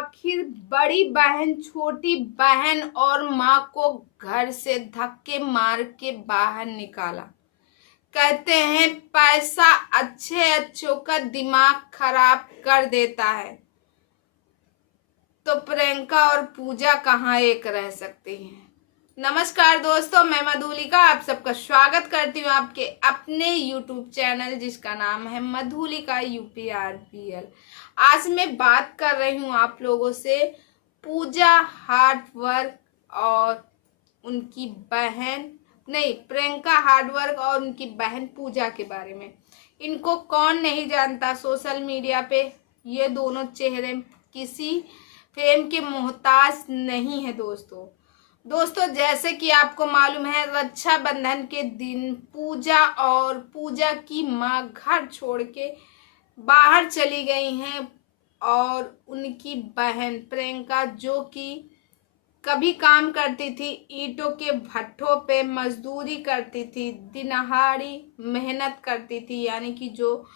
आखिर बड़ी बहन छोटी बहन और माँ को घर से धक्के मार के बाहर निकाला। कहते हैं पैसा अच्छे अच्छों का दिमाग खराब कर देता है, तो प्रियंका और पूजा कहाँ एक रह सकती हैं। नमस्कार दोस्तों, मैं मधुलिका आप सबका स्वागत करती हूँ आपके अपने YouTube चैनल जिसका नाम है मधुलिका UPRPL। आज मैं बात कर रही हूँ आप लोगों से पूजा हार्डवर्क और उनकी बहन प्रियंका हार्डवर्क और उनकी बहन पूजा के बारे में। इनको कौन नहीं जानता, सोशल मीडिया पे ये दोनों चेहरे किसी फेम के मोहताज नहीं है। दोस्तों जैसे कि आपको मालूम है, रक्षाबंधन के दिन पूजा और पूजा की माँ घर छोड़ के बाहर चली गई हैं और उनकी बहन प्रियंका, जो कि कभी काम करती थी, ईंटों के भट्ठों पे मजदूरी करती थी, दिनहाड़ी मेहनत करती थी, यानी कि जो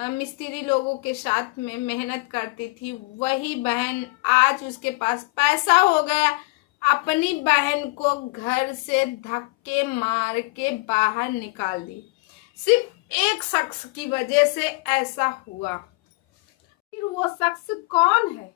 मिस्त्री लोगों के साथ में मेहनत करती थी, वही बहन आज उसके पास पैसा हो गया, अपनी बहन को घर से धक्के मार के बाहर निकाल दी। सिर्फ एक शख्स की वजह से ऐसा हुआ। फिर वो शख्स कौन है,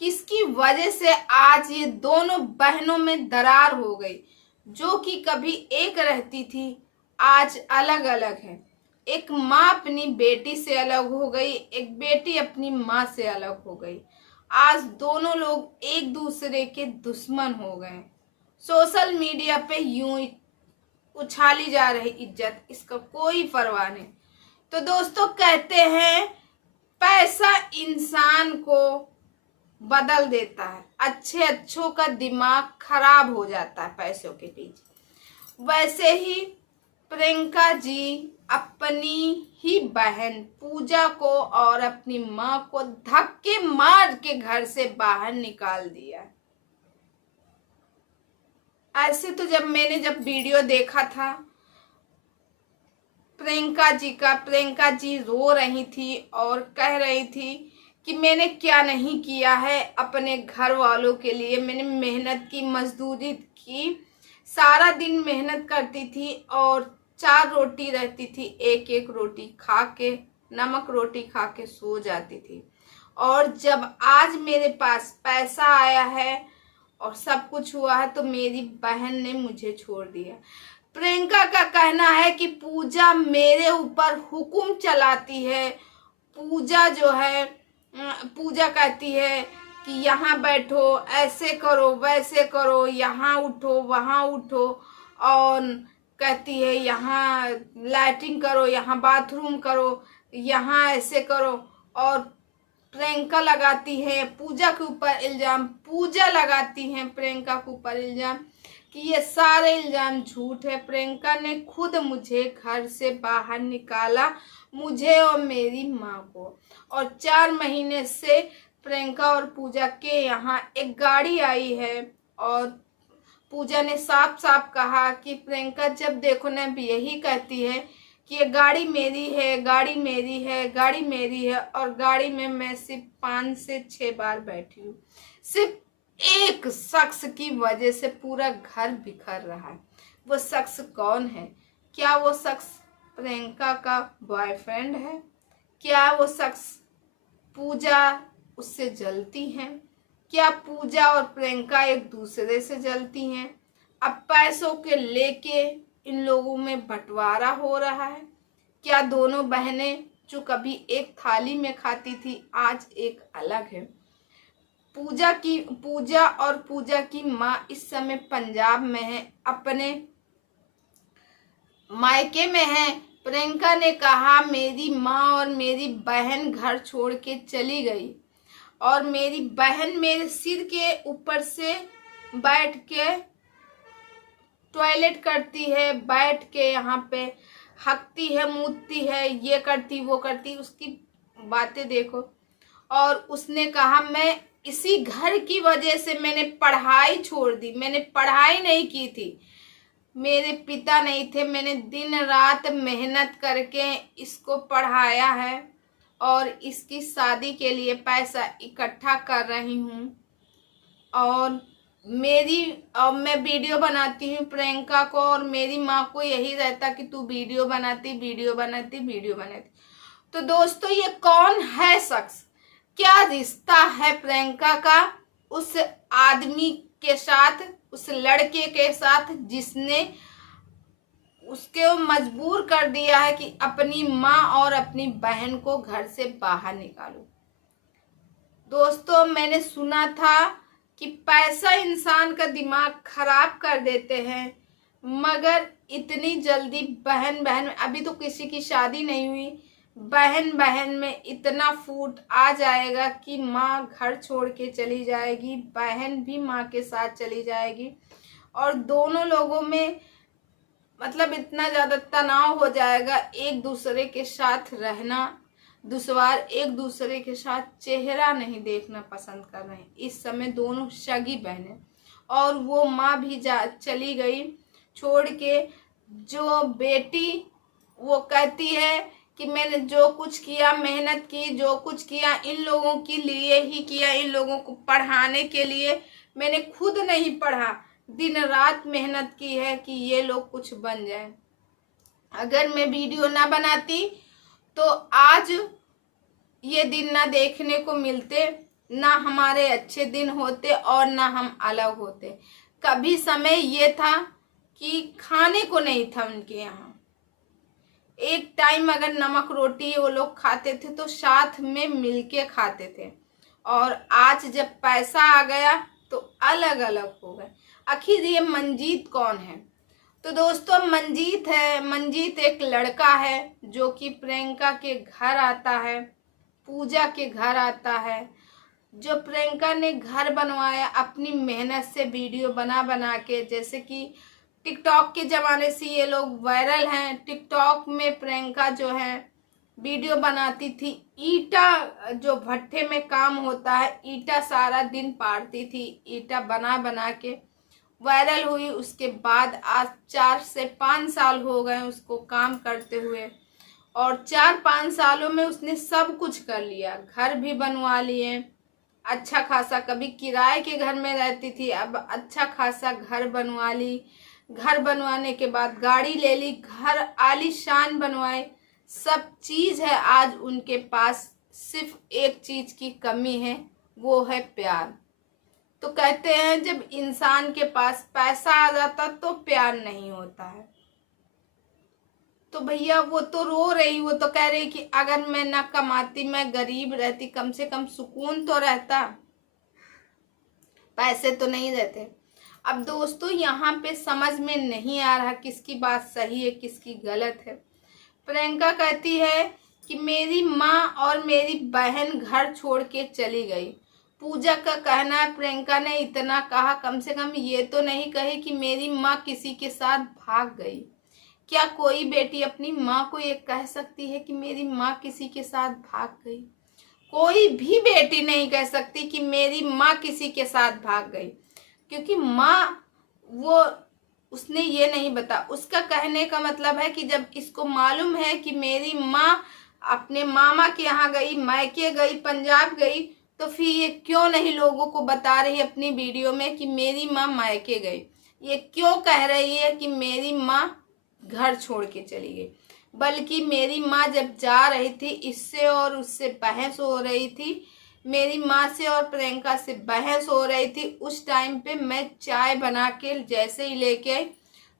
किसकी वजह से आज ये दोनों बहनों में दरार हो गई? जो कि कभी एक रहती थी, आज अलग अलग है। एक माँ अपनी बेटी से अलग हो गई, एक बेटी अपनी माँ से अलग हो गई। आज दोनों लोग एक दूसरे के दुश्मन हो गए। सोशल मीडिया पे यूं उछाली जा रही इज्जत, इसका कोई परवाह नहीं। तो दोस्तों कहते हैं पैसा इंसान को बदल देता है, अच्छे अच्छों का दिमाग खराब हो जाता है पैसों के पीछे। वैसे ही प्रियंका जी अपनी ही बहन पूजा को और अपनी माँ को धक्के मार के घर से बाहर निकाल दिया। ऐसे तो जब वीडियो देखा था प्रियंका जी रो रही थी और कह रही थी कि मैंने क्या नहीं किया है अपने घर वालों के लिए। मैंने मेहनत की, मजदूरी की, सारा दिन मेहनत करती थी और 4 रोटी रहती थी, एक एक रोटी खा के, नमक रोटी खा के सो जाती थी। और जब आज मेरे पास पैसा आया है और सब कुछ हुआ है, तो मेरी बहन ने मुझे छोड़ दिया। प्रियंका का कहना है कि पूजा मेरे ऊपर हुक्म चलाती है। पूजा कहती है कि यहाँ बैठो, ऐसे करो, वैसे करो, यहाँ उठो, वहाँ उठो, और कहती है यहाँ लैट्रिन करो, यहाँ बाथरूम करो, यहाँ ऐसे करो। और प्रियंका लगाती है पूजा के ऊपर इल्जाम, पूजा लगाती है प्रियंका के ऊपर इल्जाम कि ये सारे इल्जाम झूठ है। प्रियंका ने खुद मुझे घर से बाहर निकाला, मुझे और मेरी माँ को। और 4 महीने से प्रियंका और पूजा के यहाँ एक गाड़ी आई है और पूजा ने साफ साफ कहा कि प्रियंका जब देखो ना यही कहती है कि ये गाड़ी मेरी है, गाड़ी मेरी है, गाड़ी मेरी है, और गाड़ी में मैं सिर्फ 5 से 6 बार बैठी हूँ। सिर्फ एक शख्स की वजह से पूरा घर बिखर रहा है। वो शख्स कौन है? क्या वो शख्स प्रियंका का बॉयफ्रेंड है? क्या वो शख्स पूजा उससे जलती हैं? क्या पूजा और प्रियंका एक दूसरे से जलती हैं? अब पैसों के लेके इन लोगों में बंटवारा हो रहा है। क्या दोनों बहनें जो कभी एक थाली में खाती थी, आज एक अलग है? पूजा और पूजा की माँ इस समय पंजाब में है, अपने मायके में है। प्रियंका ने कहा मेरी माँ और मेरी बहन घर छोड़ के चली गई और मेरी बहन मेरे सिर के ऊपर से बैठ के टॉयलेट करती है, बैठ के यहाँ पे हकती है, मूतती है, ये करती वो करती, उसकी बातें देखो। और उसने कहा मैं इसी घर की वजह से मैंने पढ़ाई छोड़ दी, मैंने पढ़ाई नहीं की थी, मेरे पिता नहीं थे, मैंने दिन रात मेहनत करके इसको पढ़ाया है और इसकी शादी के लिए पैसा इकट्ठा कर रही हूँ। और मैं वीडियो बनाती हूँ प्रियंका को, और मेरी माँ को यही रहता कि तू वीडियो बनाती। तो दोस्तों, ये कौन है शख्स, क्या रिश्ता है प्रियंका का उस आदमी के साथ, उस लड़के के साथ जिसने उसके मजबूर कर दिया है कि अपनी माँ और अपनी बहन को घर से बाहर निकालो। दोस्तों, मैंने सुना था कि पैसा इंसान का दिमाग खराब कर देते हैं, मगर इतनी जल्दी बहन में, अभी तो किसी की शादी नहीं हुई, बहन में इतना फूट आ जाएगा कि माँ घर छोड़ के चली जाएगी, बहन भी माँ के साथ चली जाएगी, और दोनों लोगों में मतलब इतना ज़्यादा तनाव हो जाएगा, एक दूसरे के साथ रहना दुश्वार, एक दूसरे के साथ चेहरा नहीं देखना पसंद कर रहे हैं। इस समय दोनों सगी बहनें, और वो माँ भी चली गई छोड़ के। जो बेटी वो कहती है कि मैंने जो कुछ किया, मेहनत की, जो कुछ किया इन लोगों के लिए ही किया, इन लोगों को पढ़ाने के लिए। मैंने खुद नहीं पढ़ा, दिन रात मेहनत की है कि ये लोग कुछ बन जाए। अगर मैं वीडियो ना बनाती तो आज ये दिन ना देखने को मिलते, ना हमारे अच्छे दिन होते और ना हम अलग होते। कभी समय ये था कि खाने को नहीं था उनके यहाँ, एक टाइम अगर नमक रोटी वो लोग खाते थे तो साथ में मिलके खाते थे, और आज जब पैसा आ गया तो अलग अलग हो गए। आखिर ये मंजीत कौन है? तो दोस्तों, मंजीत एक लड़का है जो कि प्रियंका के घर आता है, पूजा के घर आता है, जो प्रियंका ने घर बनवाया अपनी मेहनत से, वीडियो बना के। जैसे कि टिकटॉक के ज़माने से ये लोग वायरल हैं। टिकटॉक में प्रियंका जो है वीडियो बनाती थी, ईटा जो भट्ठे में काम होता है, ईटा सारा दिन पाड़ती थी, ईटा बना के वायरल हुई। उसके बाद आज 4 से 5 साल हो गए उसको काम करते हुए, और 4-5 सालों में उसने सब कुछ कर लिया, घर भी बनवा लिए अच्छा खासा। कभी किराए के घर में रहती थी, अब अच्छा खासा घर बनवा ली। घर बनवाने के बाद गाड़ी ले ली, घर आलीशान बनवाए, सब चीज़ है आज उनके पास। सिर्फ एक चीज़ की कमी है, वो है प्यार। तो कहते हैं जब इंसान के पास पैसा आ जाता तो प्यार नहीं होता है। तो भैया वो तो रो रही, वो तो कह रही कि अगर मैं ना कमाती, मैं गरीब रहती, कम से कम सुकून तो रहता, पैसे तो नहीं रहते। अब दोस्तों, यहाँ पे समझ में नहीं आ रहा किसकी बात सही है किसकी गलत है। प्रियंका कहती है कि मेरी माँ और मेरी बहन घर छोड़ के चली गई। पूजा का कहना है प्रियंका ने इतना कहा, कम से कम ये तो नहीं कही कि मेरी माँ किसी के साथ भाग गई। क्या कोई बेटी अपनी माँ को ये कह सकती है कि मेरी माँ किसी के साथ भाग गई? कोई भी बेटी नहीं कह सकती कि मेरी माँ किसी के साथ भाग गई, क्योंकि माँ वो उसने ये नहीं बता। उसका कहने का मतलब है कि जब इसको मालूम है कि मेरी माँ अपने मामा के यहाँ गई, मायके गई, पंजाब गई, तो फिर ये क्यों नहीं लोगों को बता रही अपनी वीडियो में कि मेरी माँ मायके गई? ये क्यों कह रही है कि मेरी माँ घर छोड़ के चली गई? बल्कि मेरी माँ जब जा रही थी, इससे और उससे बहस हो रही थी, मेरी माँ से और प्रियंका से बहस हो रही थी। उस टाइम पे मैं चाय बना के जैसे ही लेके आई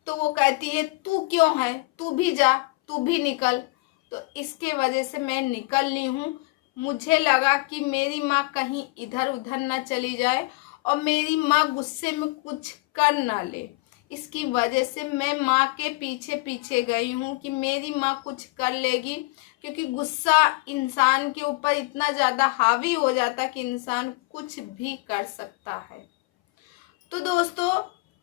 तो वो कहती है तू क्यों है, तू भी जा, तू भी निकल। तो इसके वजह से मैं निकल ली हूँ। मुझे लगा कि मेरी माँ कहीं इधर उधर ना चली जाए और मेरी माँ गुस्से में कुछ कर ना ले। इसकी वजह से मैं माँ के पीछे पीछे गई हूँ कि मेरी माँ कुछ कर लेगी, क्योंकि गुस्सा इंसान के ऊपर इतना ज़्यादा हावी हो जाता कि इंसान कुछ भी कर सकता है। तो दोस्तों,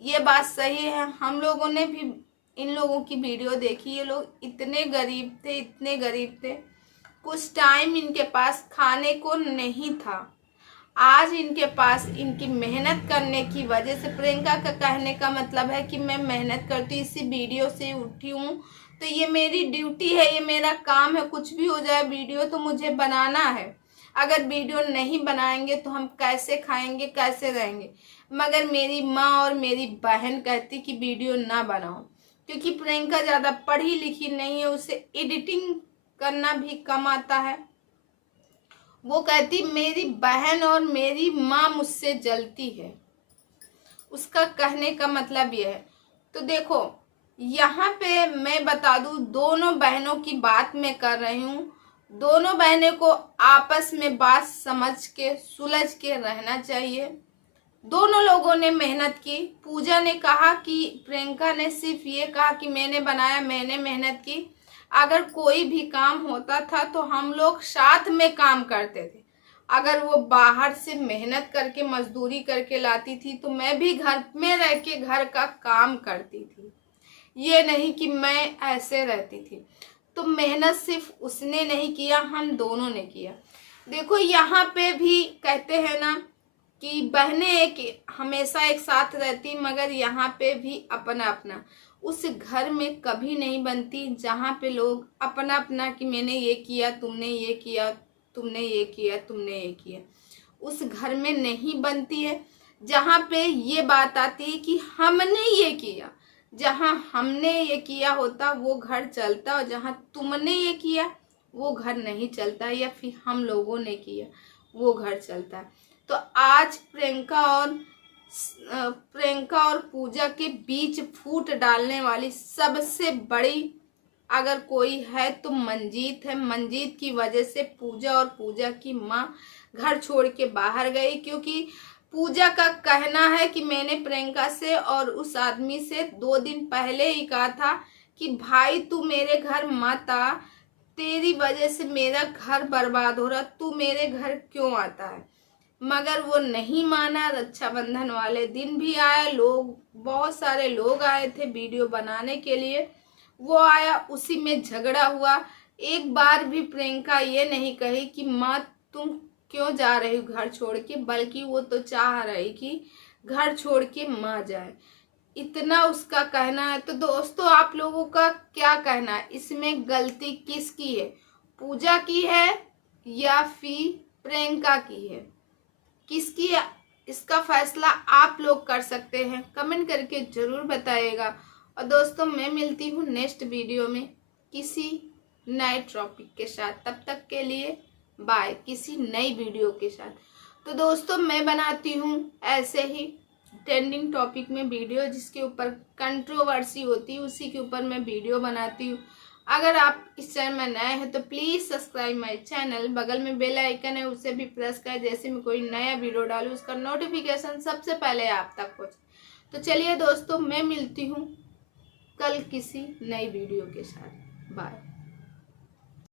ये बात सही है। हम लोगों ने भी इन लोगों की वीडियो देखी। ये लोग इतने गरीब थे, कुछ टाइम इनके पास खाने को नहीं था। आज इनके पास इनकी मेहनत करने की वजह से, प्रियंका का कहने का मतलब है कि मैं मेहनत करती, इसी वीडियो से उठी हूँ तो ये मेरी ड्यूटी है, ये मेरा काम है, कुछ भी हो जाए वीडियो तो मुझे बनाना है। अगर वीडियो नहीं बनाएंगे तो हम कैसे खाएंगे, कैसे रहेंगे। मगर मेरी माँ और मेरी बहन कहती कि वीडियो ना बनाओ, क्योंकि प्रियंका ज़्यादा पढ़ी लिखी नहीं है, उसे एडिटिंग करना भी कम आता है। वो कहती मेरी बहन और मेरी माँ मुझसे जलती है। उसका कहने का मतलब यह है। तो देखो यहाँ पे मैं बता दूं, दोनों बहनों की बात मैं कर रही हूँ। दोनों बहनों को आपस में बात समझ के सुलझ के रहना चाहिए। दोनों लोगों ने मेहनत की। पूजा ने कहा कि प्रियंका ने सिर्फ ये कहा कि मैंने बनाया, मैंने मेहनत की। अगर कोई भी काम होता था तो हम लोग साथ में काम करते थे। अगर वो बाहर से मेहनत करके मजदूरी करके लाती थी तो मैं भी घर में रह के घर का काम करती थी। ये नहीं कि मैं ऐसे रहती थी। तो मेहनत सिर्फ उसने नहीं किया, हम दोनों ने किया। देखो यहाँ पे भी कहते हैं ना कि बहनें एक हमेशा एक साथ रहती, मगर यहाँ पे भी अपना अपना उस घर में कभी नहीं बनती जहाँ पे लोग अपना अपना कि मैंने ये किया, तुमने ये किया, तुमने ये किया, तुमने ये किया। उस घर में नहीं बनती है जहाँ पे ये बात आती है कि हमने ये किया। जहाँ हमने ये किया होता वो घर चलता, और जहाँ तुमने ये किया वो घर नहीं चलता, या फिर हम लोगों ने किया वो घर चलता है। तो आज प्रियंका और पूजा के बीच फूट डालने वाली सबसे बड़ी अगर कोई है तो मंजीत है। मंजीत की वजह से पूजा और पूजा की माँ घर छोड़ के बाहर गई, क्योंकि पूजा का कहना है कि मैंने प्रियंका से और उस आदमी से 2 दिन पहले ही कहा था कि भाई तू मेरे घर मत आ, तेरी वजह से मेरा घर बर्बाद हो रहा, तू मेरे घर क्यों आता है। मगर वो नहीं माना। रक्षाबंधन वाले दिन भी आया, लोग बहुत सारे लोग आए थे वीडियो बनाने के लिए। वो आया, उसी में झगड़ा हुआ। एक बार भी प्रियंका ये नहीं कही कि माँ तुम क्यों जा रही हो घर छोड़ के, बल्कि वो तो चाह रही कि घर छोड़ के माँ जाए, इतना उसका कहना है। तो दोस्तों आप लोगों का क्या कहना है, इसमें गलती किसकी है, पूजा की है या फिर प्रियंका की है, किसकी है? इसका फैसला आप लोग कर सकते हैं, कमेंट करके जरूर बताइएगा। और दोस्तों मैं मिलती हूँ नेक्स्ट वीडियो में किसी नए टॉपिक के साथ। तब तक के लिए बाय, किसी नई वीडियो के साथ। तो दोस्तों मैं बनाती हूँ ऐसे ही ट्रेंडिंग टॉपिक में वीडियो, जिसके ऊपर कंट्रोवर्सी होती है उसी के ऊपर मैं वीडियो बनाती हूँ। अगर आप इस चैनल में नए हैं तो प्लीज़ सब्सक्राइब माय चैनल। बगल में बेल आइकन है, उसे भी प्रेस करें, जैसे मैं कोई नया वीडियो डालूँ उसका नोटिफिकेशन सबसे पहले आप तक पहुँचे। तो चलिए दोस्तों मैं मिलती हूँ कल किसी नई वीडियो के साथ। बाय।